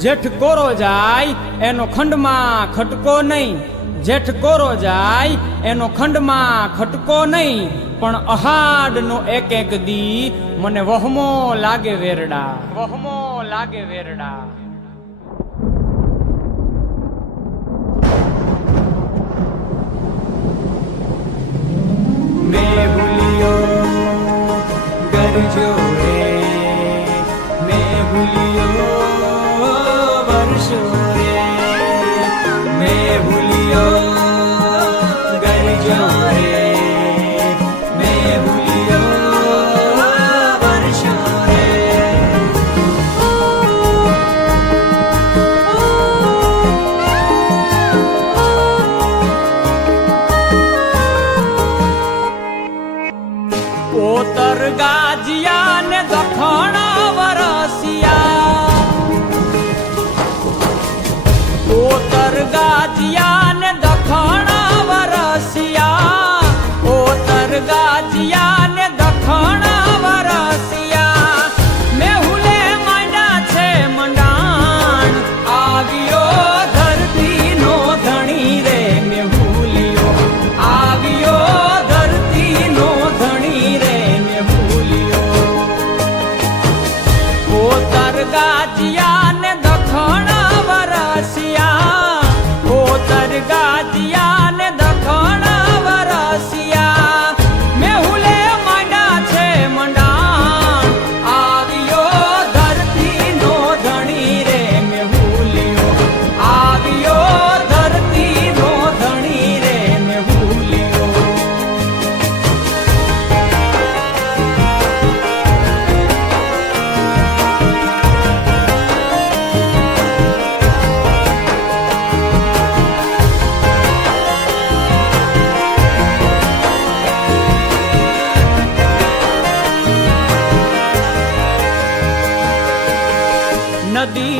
જેઠ કોરો જાય, એનો ખંડમાં ખટકો નહીં. જેઠ કોરો જાય, એનો ખંડમાં ખટકો નહીં. પણ અહાડનો એક એક દી મને વહમો લાગે વેરડા. વહમો લાગે વેરડા. મેં ભૂલ્યો, ગરજો રે. મેં ભૂલ્યો 是我。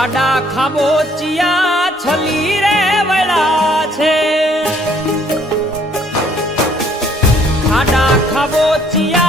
ખાડા ખાબોચિયા છલી રે વળા છે. ખાડા ખાબોચિયા